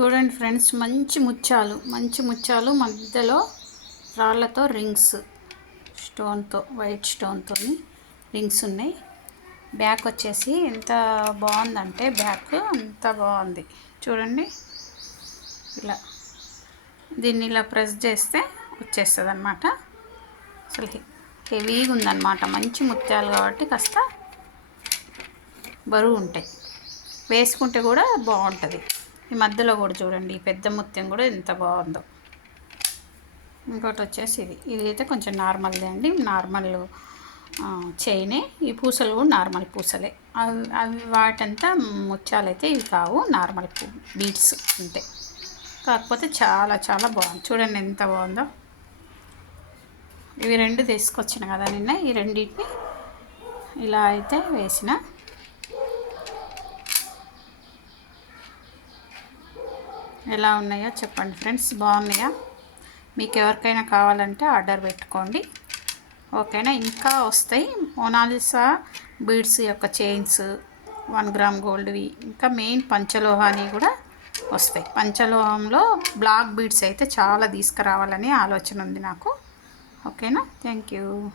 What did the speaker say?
చూడండి ఫ్రెండ్స్ మంచి ముత్యాలు మంచి ముత్యాలు మధ్యలో రాళ్ళతో రింగ్స్ స్టోన్తో వైట్ స్టోన్తో రింగ్స్ ఉన్నాయి. బ్యాక్ వచ్చేసి ఎంత బాగుందంటే బ్యాక్ అంత బాగుంది. చూడండి ఇలా దీన్ని ఇలా ప్రెస్ చేస్తే వచ్చేస్తుంది అనమాట అసలు హెవీగా ఉందన్నమాట. మంచి ముత్యాలు కాబట్టి కాస్త బరువు ఉంటాయి. వేసుకుంటే కూడా బాగుంటుంది. ఈ మధ్యలో కూడా చూడండి ఈ పెద్ద ముత్యం కూడా ఎంత బాగుందో. ఇంకోటి వచ్చేసి ఇది. ఇది అయితే కొంచెం నార్మల్దే అండి. నార్మల్ చైనే. ఈ పూసలు కూడా నార్మల్ పూసలే. అవి అవి వాటంతా ముత్యాలు అయితే ఇవి కావు నార్మల్ పూ బీడ్స్ ఉంటాయి కాకపోతే చాలా చాలా బాగుంది. చూడండి ఎంత బాగుందో. ఇవి రెండు తీసుకొచ్చిన కదా నిన్న. ఈ రెండింటిని ఇలా అయితే వేసిన. ఎలా ఉన్నాయో చెప్పండి ఫ్రెండ్స్. బాగున్నాయా? మీకు ఎవరికైనా కావాలంటే ఆర్డర్ పెట్టుకోండి. ఓకేనా? ఇంకా వస్తాయి. మోనాలిసా బీడ్స్ యొక్క చైన్స్ వన్ గ్రామ్ గోల్డ్వి ఇంకా మెయిన్ పంచలోహాని కూడా వస్తాయి. పంచలోహంలో బ్లాక్ బీడ్స్ అయితే చాలా తీసుకురావాలనే ఆలోచన ఉంది నాకు. ఓకేనా? Thank you.